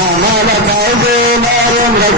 आम्हाला पाहिजे नरेंद्र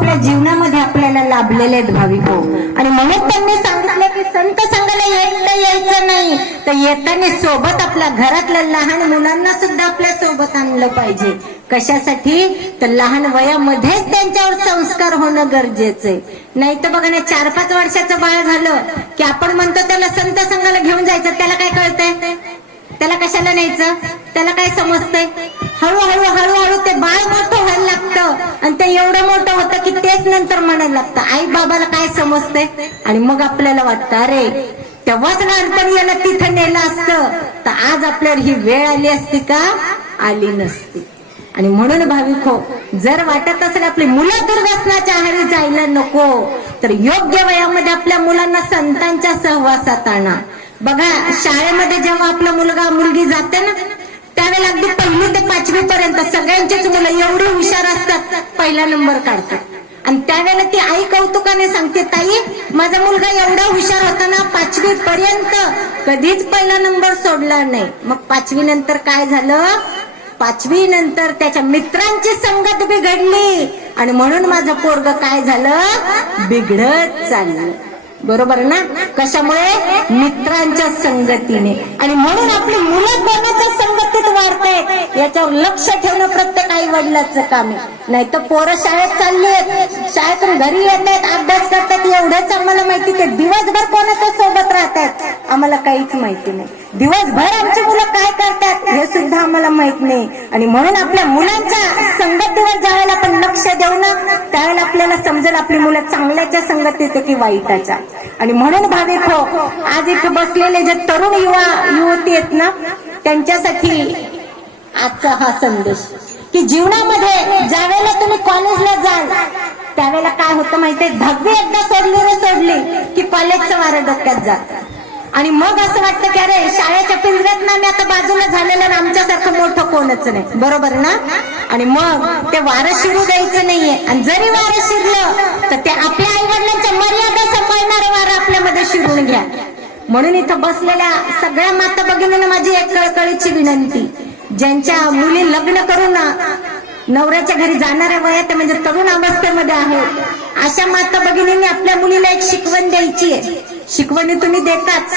आपल्या जीवनामध्ये आपल्याला लाभलेले आहेत भाविक हो. आणि म्हणून त्यांनी सांगितलं की संत संघाला एकटं यायचं नाही. तर येताना सोबत आपल्या घरातल्या लहान मुलांना सुद्धा आपल्यासोबत आणलं पाहिजे. कशासाठी? तर लहान वयामध्येच त्यांच्यावर संस्कार होणं गरजेचं आहे. नाही तर बघा ना चार पाच वर्षाचं बाळ झालं की आपण म्हणतो त्याला संत संघाला घेऊन जायचं. त्याला काय कळतंय? त्याला कशाला न्यायचं? त्याला काय समजतंय? हळूहळू हळूहळू ते बाळ मोठं व्हायला लागतं. आणि ते एवढं मोठं होतं की तेच नंतर म्हणायला लागतं. आई बाबाला काय समजतंय? आणि मग आपल्याला वाटतं अरे तेव्हाच लहानपणी याला तिथं नेलं असतं. तर आज आपल्यावर ही वेळ आली असती का? आली नसती. आणि म्हणून भाविक हो जर वाटत असेल आपली मुलं दुर्व्यसनाच्या आहारी जायला नको तर योग्य वयामध्ये आपल्या मुलांना संतांच्या सहवासात आणा. बघा शाळेमध्ये जेव्हा आपला मुलगा मुलगी जाते ना त्यावेळेला अगदी पहिली ते पाचवी पर्यंत सगळ्यांचीच मुलं एवढी हुशार असतात पहिला नंबर काढतात. आणि त्यावेळेला ती आई कौतुकाने सांगते ताई माझा मुलगा एवढा हुशार होता ना पाचवी पर्यंत कधीच पहिला नंबर सोडला नाही. मग पाचवी नंतर काय झालं? पाचवी नंतर त्याच्या मित्रांची संगत बिघडली आणि म्हणून माझं पोरग काय झालं? बिघडत चाललं. बरोबर ना? कशामुळे? मित्रांच्या संगतीने. आणि म्हणून आपली मुलं कोणाच्या संगतीत वाढतायत याच्यावर लक्ष ठेवणं प्रत्येक आई वडिलाचं काम आहे. नाही तर पोरं शाळेत चालली आहेत. शाळेतून घरी येत आहेत अभ्यास करतात. एवढंच आम्हाला माहिती ते दिवसभर कोणाच्या सोबत राहतात? आम्हाला काहीच माहिती नाही. दिवसभर आमची मुलं काय करतात हे सुद्धा आम्हाला माहीत नाही. आणि म्हणून आपल्या मुलांच्या संगतीवर ज्यावेळेला आपण लक्ष देऊ ना त्यावेळेला आपल्याला समजेल आपली मुलं चांगल्याच्या संगतीत की वाईटाच्या. आणि म्हणून भाविक हो आज इथे बसलेले जे तरुण युवा युवती आहेत ना त्यांच्यासाठी आजचा हा संदेश. की जीवनामध्ये ज्या वेळेला तुम्ही कॉलेजला जाल त्यावेळेला काय होतं माहितीये? दहावी एकदा सोडली रे सोडली की कॉलेजचं वारं डोक्यात जात. आणि मग असं वाटतं की अरे शाळेच्या पिंजऱ्यात ना मी आता बाजूला झालेलं आमच्यासारखं मोठं कोणच नाही. बरोबर ना? आणि मग ते वारं शिरू द्यायचं नाहीये. आणि जरी वारं शिरलं तर ते आपल्या आई वडिलांच्या मर्यादा सांभाळणारं वारं आपल्यामध्ये शिरून घ्या. म्हणून इथं बसलेल्या सगळ्या माता भगिनींना माझी एक कळकळीची विनंती. ज्यांच्या मुली लग्न करून नवऱ्याच्या घरी जाणाऱ्या वयात म्हणजे तरुण अवस्थेमध्ये आहेत अशा माता भगिनींनी आपल्या मुलीला एक शिकवण द्यायची आहे. शिकवणी तुम्ही देताच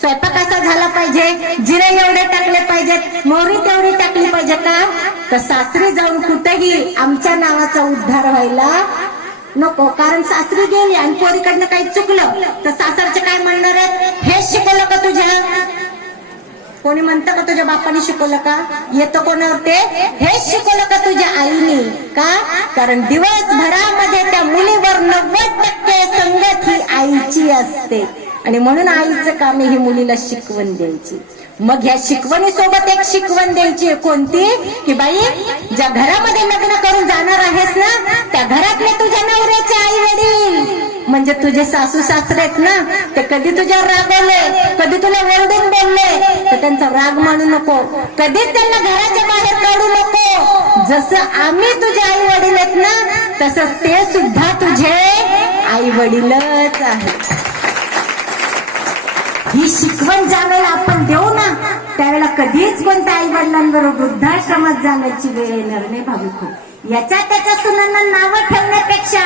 स्वयंपाक कसा झाला पाहिजे जिरे एवढे टाकले पाहिजेत मोहरी तेवढी टाकली पाहिजे का? तर सासरी जाऊन कुठेही आमच्या नावाचा उद्धार व्हायला नको. कारण सासरी गेली आणि पोरीकडनं काही चुकलं तर सासरचे काय म्हणणार आहेत? हेच शिकवलं का तुझ्या? कोणी म्हणतं का तुझ्या बापाने शिकवलं का? येतं कोणावर ते? हेच शिकवलं का तुझ्या आईने? का? कारण दिवसभरामध्ये त्या मुलीवर नव्वद टक्के संगत ही आईची असते. आणि म्हणून आईचं काम आहे ही मुलीला शिकवण द्यायची. मग ह्या शिकवणी सोबत एक शिकवण द्यायची कोणती? की बाई ज्या घरामध्ये लग्न करून जाणार आहेस ना त्या घरातले तुझ्या नवऱ्याचे आई वडील म्हणजे तुझे सासू सासरे आहेत ना ते कधी तुझ्या रागवले कधी तुला ओरडून बोलले तर त्यांचा राग मानू नको. कधीच त्यांना घराच्या बाहेर काढू नको. जसं आम्ही तुझे आई वडील आहेत ना तसंच ते सुद्धा तुझे आई वडीलच आहेत. ही शिकवण ज्या वेळेला आपण देऊ ना त्यावेळेला कधीच कोणत्या आई वडिलांबरोबर वृद्धाश्रमात जाण्याची वेळ येणार नाही भाविक हो. याच्या त्याच्या सुनांना नावं ठेवण्यापेक्षा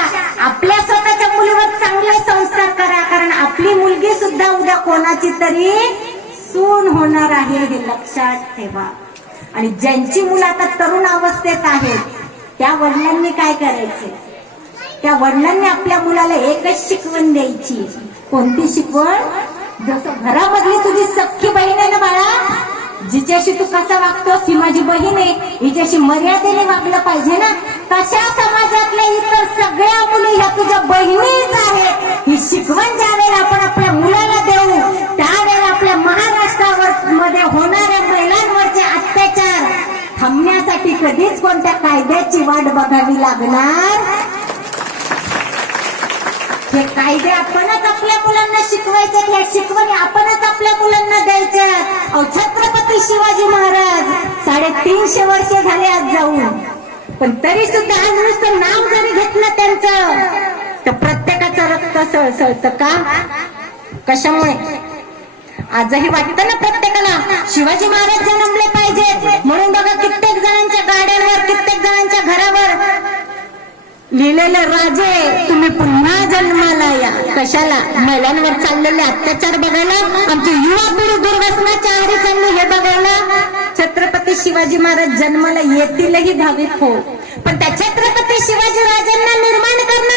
आपल्या स्वतःच्या मुलीवर चांगले संस्कार करा. कारण आपली मुलगी सुद्धा उद्या कोणाची तरी सून होणार आहे हे लक्षात ठेवा. आणि ज्यांची मुलं आता तरुण अवस्थेत आहेत त्या वडिलांनी काय करायचे? त्या वडिलांनी आपल्या मुलाला एकच शिकवण द्यायची. कोणती शिकवण? जसं घरामधली तुझी सख्खी बहीण आहे ना बाळा जिच्याशी तू कसा वागतोस ही माझी बहीण आहे हिच्याशी मर्यादेने वागलं पाहिजे ना? तशा समाजातल्या इतर सगळ्या मुली ह्या तुझ्या बहिणीच आहेत. ही शिकवण ज्या वेळेला आपण आपल्या मुलाला देऊ त्यावेळेला आपल्या महाराष्ट्रावर मध्ये होणाऱ्या महिलांवरचे अत्याचार थांबण्यासाठी कधीच कोणत्या कायद्याची वाट बघावी लागणार? हे कायदे आपणच आपल्या मुलांना शिकवायचे ह्या शिकवणी आपणच आपल्या मुलांना द्यायच्या. अहो छत्रपती शिवाजी महाराज साडेतीनशे वर्ष झाले आज जाऊन. पण तरी सुद्धा आज नुसतं नाव जरी घेतलं त्यांचं तर प्रत्येकाचं रक्त सळसळत का? कशामुळे? आजही वाटतं ना प्रत्येकाला शिवाजी महाराज जन्मले पाहिजेत. म्हणून बघा कित्येक जणांच्या गाड्यांवर कित्येक जणांच्या घरावर लिहिलेले राजे तुम्ही पुन्हा जन्माला या. कशाला? महिलांवर चाललेले अत्याचार बघायला? आमची युवा पिढी दुर्घटनाच्या आहारी चालली हे बघायला? छत्रपती शिवाजी महाराज जन्माला येतीलही भाविक हो पण त्या छत्रपती शिवाजी राजांना निर्माण करणार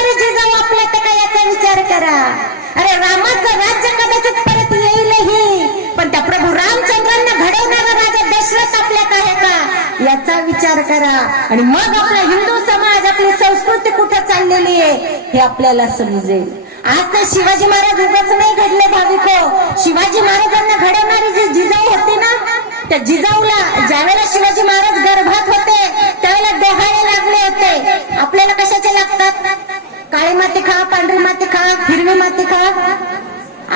विचार करा. आणि मग आपला हिंदू समाज आपली संस्कृती कुठे चाललेली आहे हे आपल्याला समजेल. आज तर शिवाजी महाराज उगाच नाही घडले भाविको हो. शिवाजी महाराजांना घडवणारी जी जिजाऊ होती ना त्या जिजाऊला ज्यावेळेला शिवाजी महाराज गर्भात होते त्यावेळेला डोहाळे लागले होते. आपल्याला कशाचे लागतात? काळी माती खा पांढरी माती खा हिरवी माती खा.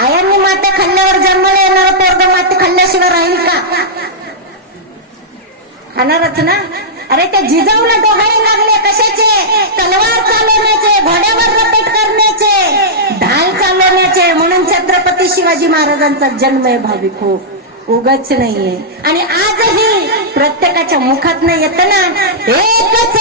आयांनी माती खाल्ल्यावर जन्माला येणार पोरग माती खाल्ल्याशिवाय राहील का? खाणारच ना? अरे त्या जिजाऊला डोहाळे लागले कशाचे? तलवार चालवण्याचे घोड्यावर रपेट करण्याचे ढाल चालवण्याचे. म्हणून छत्रपती शिवाजी महाराजांचा जन्म आहे भाविक हो उगाच नाहीये. आणि आजही प्रत्येकाच्या मुखात न येत ना एकच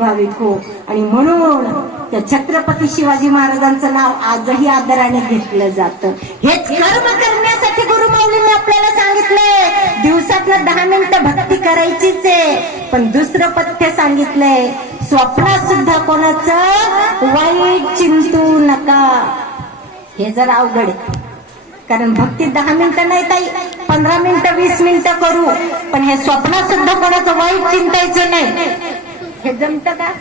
जिवंत आहेत आणि म्हणून त्या छत्रपती शिवाजी महाराजांचं नाव आजही आदराने घेतलं जातं. हेच कर्म करण्यासाठी गुरुमाऊलीने आपल्याला सांगितलंय. दिवसातलं दहा मिनिटं भक्ती करायचीच आहे. पण दुसरं पथ्य सांगितलंय. स्वप्नात सुद्धा कोणाचं वाईट चिंतू नका. हे जर अवघड आहे. कारण भक्ती दहा मिनिटं नाही ताई पंधरा मिनिटं वीस मिनिटं करू. पण हे स्वप्नात सुद्धा कोणाचं वाईट चिंतायचं नाही. हे जमत का?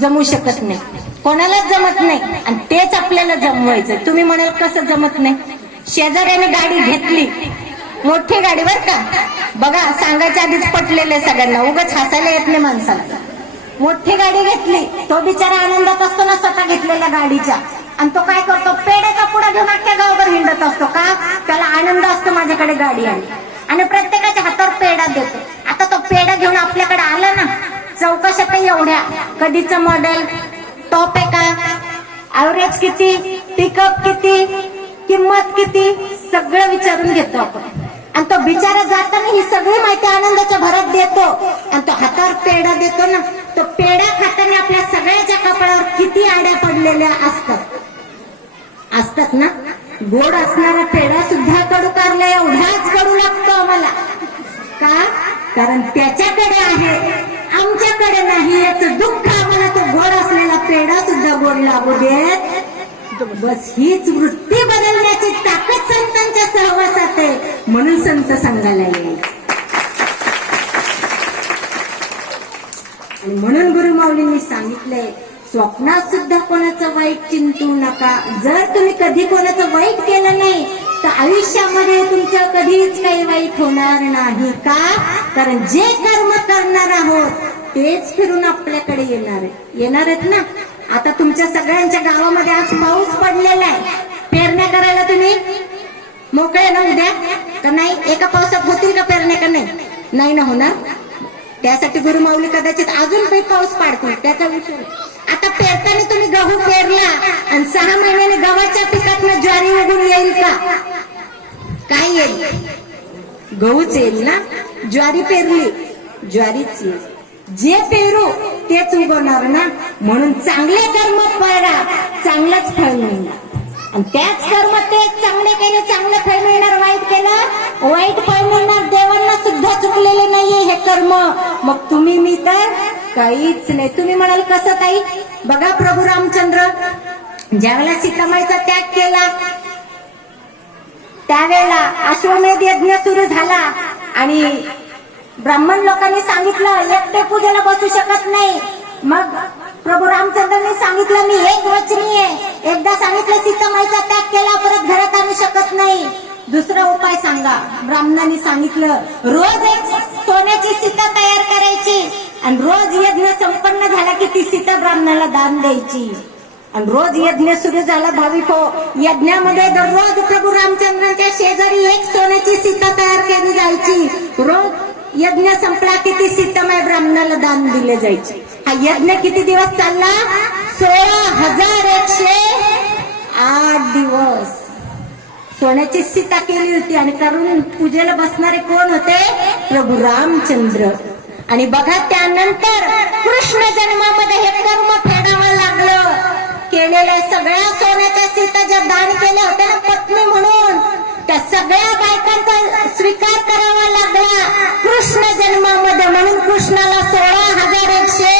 जमू शकत नाही. कोणालाच जमत नाही. आणि तेच आपल्याला जमवायचं तुम्ही म्हणाल कसं जमत नाही? शेजाऱ्याने गाडी घेतली. मोठी गाडी बर का? बघा सांगायच्या आधीच पटलेले सगळ्यांना. उगाच हसायला येत नाही माणसाला. मोठी गाडी घेतली. तो बिचारा आनंदात असतो ना स्वतः घेतलेल्या गाडीच्या. आणि तो काय करतो? पेड्याचा पुढे घेऊन अख्ख्या गावभर हिंडत असतो का? त्याला आनंद असतो माझ्याकडे गाडी आली आणि प्रत्येकाच्या हातावर पेढा देतो. आता तो पेढा घेऊन आपल्याकडे आला ना चौकशा एवढ्या. कधीच मॉडेल टॉप आहे का? ऍव्हरेज किती? पिकअप किती? किंमत किती? सगळं विचारून घेतो आपण. आणि तो बिचारा जाताना ही सगळी माहिती आनंदाच्या भरात देतो. आणि तो हातावर पेढा देतो ना तो पेढा खाताना आपल्या सगळ्याच्या कपाळावर किती आड्या पडलेल्या असतात. असतात ना? गोड असणारा पेढा सुद्धा कडू कारला एवढाच कडू लागतो आम्हाला. का? कारण त्याच्याकडे आहे. आमच्याकडे नाही याच दुःख आम्हाला तो गोड असलेला पेढा सुद्धा गोड लागू देत. बस हीच वृत्ती बदलण्याची ताकद संतांच्या सहवासात आहे म्हणून संत सांगायला येईल. आणि म्हणून गुरुमाऊलींनी सांगितलंय स्वप्नात सुद्धा कोणाचं वाईट चिंतू नका. जर तुम्ही कधी कोणाचं वाईट केलं नाही तर आयुष्यामध्ये तुमचं कधीच काही वाईट होणार नाही का? कारण जे कर्म करणार आहोत तेच फिरून आपल्याकडे येणार आहे. येणार आहेत ना? आता तुमच्या सगळ्यांच्या गावामध्ये आज पाऊस पडलेला आहे. पेरण्या करायला तुम्ही? मोकळे ना उद्या? का नाही? एका पावसात होतील का पेरण्या का नाही? नाही ना होणार? त्यासाठी गुरुमाऊली कदाचित अजून काही पाऊस पाडतील त्याचा विषय नाही. तुम्ही गहू पेरला आणि सहा महिन्याने गव्हाच्या पिकात ज्वारी उगून येईल का? काय येईल? गहूच येईल ना? ज्वारी पेरली ज्वारीच येईल. जे पेरू तेच उगवणार ना? म्हणून चांगले कर्म करा चांगलंच फळ मिळणार. आणि त्याच कर्म तेच चांगले केले चांगलं फळ मिळणार. वाईट केलं वाईट फळ मिळणार. देवांना सुद्धा चुकलेले नाहीये हे कर्म. मग तुम्ही मी तर काहीच नाही. तुम्ही म्हणाल कसं ताई? बघा प्रभू रामचंद्र ज्यावेळेला सीतामाईचा त्याग केला त्यावेळेला अश्वमेध यज्ञ सुरू झाला. आणि ब्राह्मण लोकांनी सांगितलं एकटे पूजेला बसू शकत नाही. मग प्रभू रामचंद्रांनी सांगितलं मी एक वचनी आहे. एकदा सांगितलं सीतामाईचा त्याग केला परत घरात आणू शकत नाही. दुसरा उपाय सांगा. ब्राह्मणांनी सांगितलं रोज एक सोन्याची सीता तयार करायची. आणि रोज यज्ञ संपन्न झाला की ती सीता ब्राह्मणाला दान द्यायची. आणि रोज यज्ञ सुरू झाला भाविक हो यज्ञामध्ये दररोज प्रभू रामचंद्रांच्या शेजारी एक सोन्याची सीता तयार केली जायची. रोज यज्ञ संपला की ती सीतामय ब्राह्मणाला दान दिले जायचे. हा यज्ञ किती दिवस चालला? सोळा हजार एकशे आठ दिवस. सोन्याची सीता केली होती आणि करून पूजेला बसणारे कोण होते? प्रभू रामचंद्र. आणि बघा त्यानंतर कृष्ण जन्मामध्ये हे कर्म फेडावं लागलं. केलेल्या सगळ्या सोन्याच्या सीता ज्या दान केल्या होत्या ना पत्नी म्हणून त्या सगळ्या बायकांचा स्वीकार करावा लागला. कृष्ण जन्मामध्ये म्हणून कृष्णाला सोळा हजार एकशे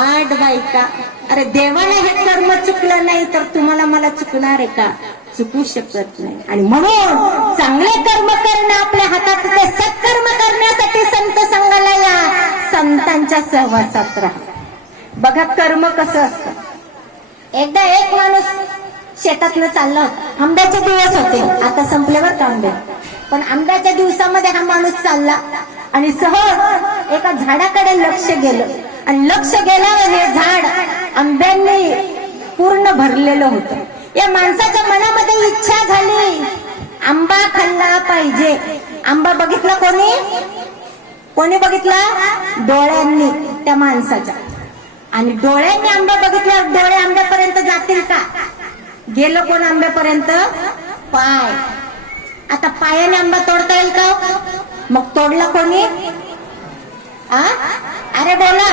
आठ बायका. अरे देवाला हे कर्म चुकलं नाही तर तुम्हाला मला चुकणार आहे का? चुकू शकत नाही. आणि म्हणून चांगले कर्म करणं आपल्या हातात ते सत्कर्म करण्यासाठी संत संघाला या. संतांच्या सहवासात राहा. बघा कर्म कसं असतं. एकदा एक माणूस शेतातनं चालला होता. आंब्याचे दिवस होते. आता संपल्यावर का आंबे पण आंब्याच्या दिवसामध्ये हा माणूस चालला आणि सहज एका झाडाकडे लक्ष गेलं. आणि लक्ष गेल्यावर हे झाड आंब्यांनी पूर्ण भरलेलं होतं. या माणसाच्या मनामध्ये इच्छा झाली. आंबा खाल्ला पाहिजे. आंबा बघितला कोणी? कोणी बघितला? डोळ्यांनी त्या माणसाच्या. आणि डोळ्यांनी आंबा बघितला डोळे आंब्यापर्यंत जातील का? गेलो कोण आंब्यापर्यंत? पाय. आता पायाने आंबा तोडता येईल का? मग तोडला कोणी? आ? अरे बोला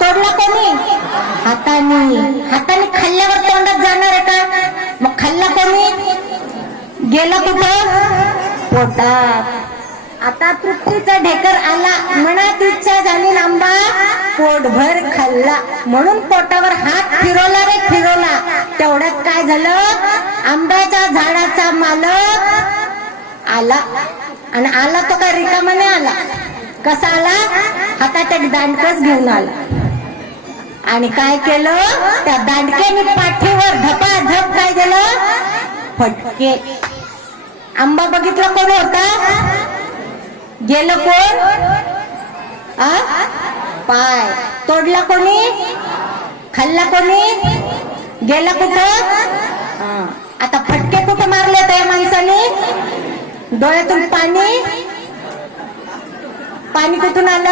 तोडला कोणी? हाताने हाताने खाल्ल्यावर तोंडात जाणार आहे का? मग खाल्ला कोणी? गेला कुठं? पोटात. आता तृप्तीचा ढेकर आला मनात इच्छा झाली आंबा. पोटभर खाल्ला. म्हणून पोटावर हात फिरवला रे फिरवला. तेवढ्यात काय झालं? आंब्याच्या झाडाचा मालक आला. आणि आला तो काय रिकामाने आला? कसा आला हातात एक दांडकच घेऊन आला. आणि काय केलं? त्या दांडक्याने पाठीवर धपा धप काय केलं? फटके. आंबा बघितला कोण होता? गेलं कोण? आ? पाय. तोडला कोणी? खाल्ला कोणी? गेला कुठं? आता फटके कुठं मारले त्या माणसाने? डोळ्यातून पाणी? पाणी कुठून आलं?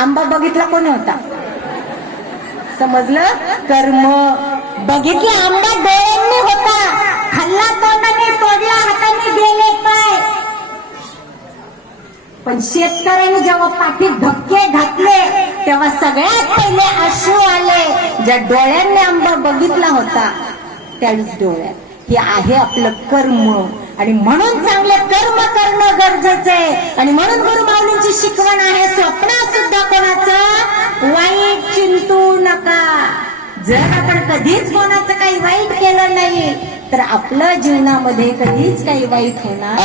आंबा बघितला कोणी होता? समजलं? कर्म बघितला आंबा डोळ्यांनी होता. खाल्ला तोंडाने तोडला हाताने गेले पाय. पण शेतकऱ्यांनी जेव्हा पाठीत धक्के घातले तेव्हा सगळ्यात पहिले अश्रू आले ज्या डोळ्यांनी आंबा बघितला होता त्याच डोळ्यात. हे आहे आपलं कर्म. आणि म्हणून चांगले कर्म करणं गरजेचं आहे. आणि म्हणून गुरु माऊलींची शिकवण आहे स्वप्नात सुद्धा कोणाचं? वाईट चिंतू नका. जर आपण कधीच कोणाचं काही वाईट केलं नाही तर आपलं जीवनामध्ये कधीच काही वाईट होणार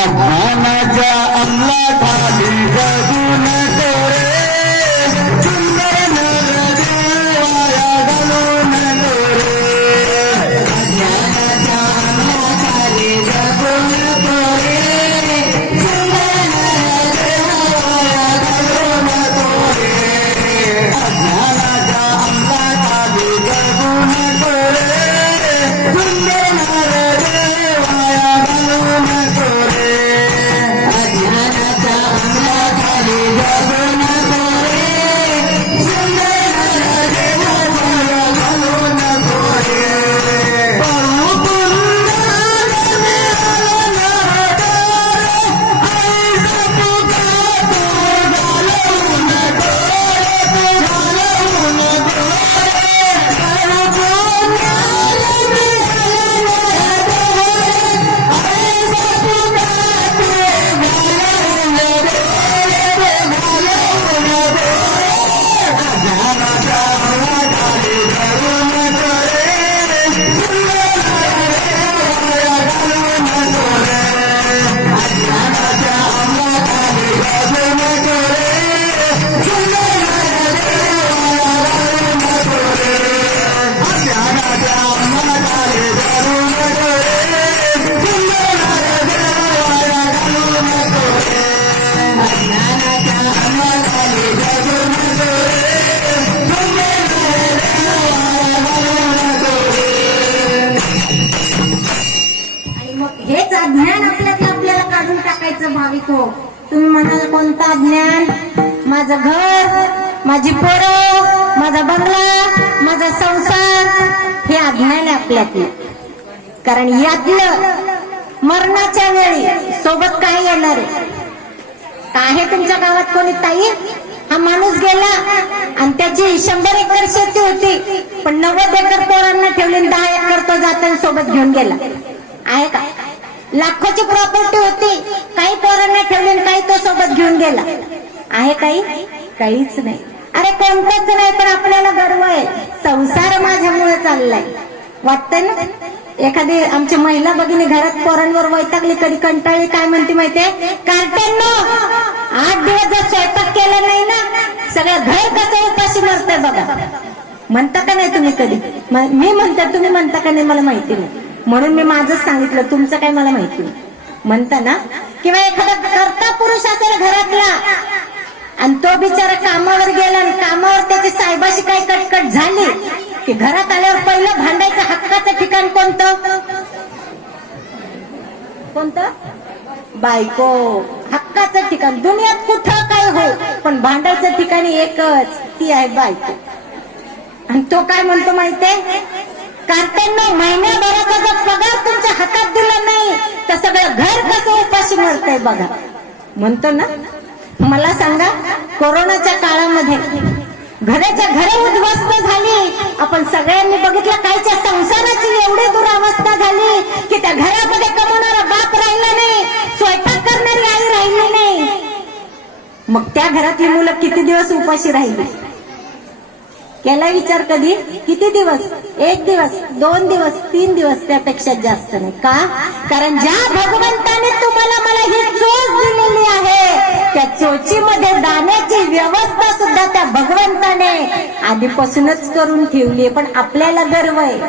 माझी पोरं माझा बंगला माझा संसार हे अज्ञान आहे आपल्यातलं. कारण यातलं मरणाच्या वेळी सोबत काय येणार आहे? तुमच्या गावात कोणी ताई? हा माणूस गेला आणि त्याची शंभर एकर शेती होती पण नव्वद एकर पोरांना ठेवली दहा एकर तो जाताना सोबत घेऊन गेला. आहे का? लाखोची प्रॉपर्टी होती काही पोरांना ठेवली काही तो सोबत घेऊन गेला. आहे काही काहीच नाही. अरे कोणतंच नाही पण आपल्याला गर्व आहे. संसार माझ्यामुळे चाललाय. वाटतंय ना? एखादी आमची महिला भगिनी घरात पोरांवर वैतागली कधी कंटाळली काय म्हणते माहितीये कार्ट्यांनो आठ दिवस जर स्वयंपाक केला नाही ना सगळं घर कसं उपाशी मरतंय बघा. म्हणता का नाही तुम्ही कधी? मी म्हणते तुम्ही म्हणता का नाही मला माहिती नाही. म्हणून मी माझंच सांगितलं तुमचं काय मला माहिती नाही. म्हणता ना? किंवा एखादा करता पुरुष असेल घरातला आणि तो बिचारा कामावर गेला आणि कामावर त्याची साहेबाशी काय कटकट झाली की घरात आल्यावर पहिलं भांडायचं हक्काचं ठिकाण कोणतं? कोणतं? बायको. हक्काचं ठिकाण. दुनियात कुठं काय हो? पण भांडायचं ठिकाणी एकच. ती आहे बायको. आणि तो काय म्हणतो माहितीये? कार्त्यांना महिन्याभराचा जर पगार तुमच्या हातात दिला नाही तर सगळं घर कसं उपाशी मरतय बघा. म्हणतो ना मला सांगा कोरोनाच्या काळामध्ये घराच्या घरे उद्ध्वस्त झाली. आपण सगळ्यांनी बघितलं कायच्या संसाराची एवढी दुरावस्था झाली की त्या घरामध्ये कमवणारा बाप राहिला नाही स्वयंपाक करणारी आई राहिली नाही. मग त्या घरातली मुलं किती दिवस उपाशी राहिली? केला विचार कधी? किती दिवस? एक दिवस दोन दिवस तीन दिवस त्यापेक्षा जास्त नाही. का? कारण ज्या भगवंताने तुम्हाला मला ही चोच दिलेली आहे त्या चोचीमध्ये दाण्याची व्यवस्था सुद्धा त्या भगवंताने आधीपासूनच करून ठेवली पण आपल्याला गर्व आहे.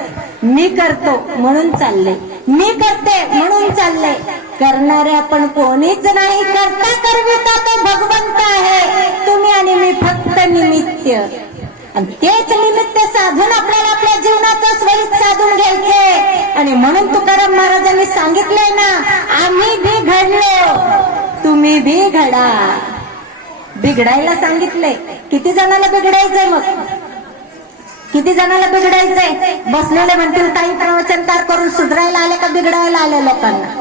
मी करतो म्हणून चाललंय. मी करते म्हणून चाललंय. करणारे आपण कोणीच नाही. करता करविता तो भगवंत आहे. तुम्ही आणि मी फक्त निमित्त. आणि तेच निमित्त साधून आपल्याला आपल्या जीवनाचा स्वरूप साधून घ्यायचे. आणि म्हणून तुकाराम महाराजांनी सांगितलंय ना आम्ही भी घडलो. तुम्ही भी घडा. बिघडायला सांगितलंय. किती जणाला बिघडायचंय मग? किती जणाला बिघडायचंय? बसलेले म्हणतील ताई प्रवचनकार करून सुधरायला आले का? बिघडायला आले लोकांना.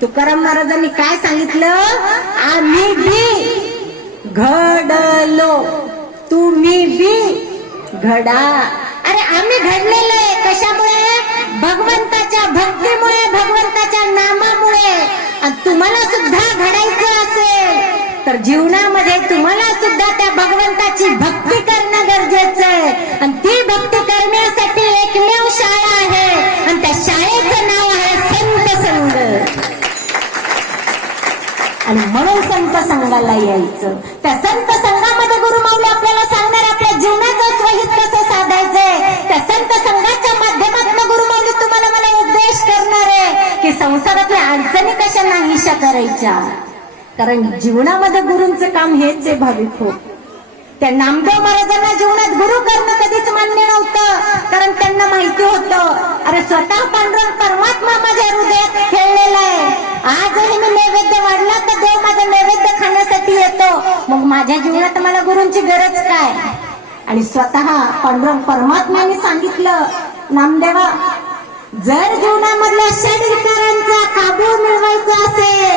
तुकाराम महाराजांनी काय सांगितलं? आम्ही बी घडलो. तुम्ही बी घडा. अरे आम्ही घडलेलो आहे. कशामुळे? भगवंताच्या भक्तीमुळे भगवंताच्या नामामुळे. आणि तुम्हाला सुद्धा घडायचं असेल तर जीवनामध्ये तुम्हाला सुद्धा त्या भगवंताची भक्ती करणं गरजेचं आहे. आणि ती भक्ती करण्यासाठी एकमेव शाळा आहे. आणि त्या शाळेचं नाव आहे संत संघ. आणि म्हणून संत संघाला यायचं. त्या संत संघामध्ये गुरुमाऊली आपल्याला सांगणार आपल्या जीवनाचं स्वहित कसं साधायचंय? त्या संत संघाच्या माध्यमातून गुरुमाऊली तुम्हाला मला उपदेश करणार आहे की संसारातल्या अडचणी कशा नाहीशा करायच्या. कारण जीवनामध्ये गुरूंचं काम हेच आहे भाविक हो. त्या नामदेव महाराजांना जीवनात गुरु करणं कधीच मान्य नव्हतं. कारण त्यांना माहिती होतं अरे स्वतः पांडुरंग परमात्मा माझ्या हृदयात खेळलेला आहे. आज जरी मी नैवेद्य वाढला तर देव माझा नैवेद्य खाण्यासाठी येतो. मग माझ्या जीवनात मला गुरुंची गरज काय? आणि स्वतः पांडुरंग परमात्म्याने सांगितलं नामदेवा जर जीवनामधल्या शरीर काबू मिळवायचा असेल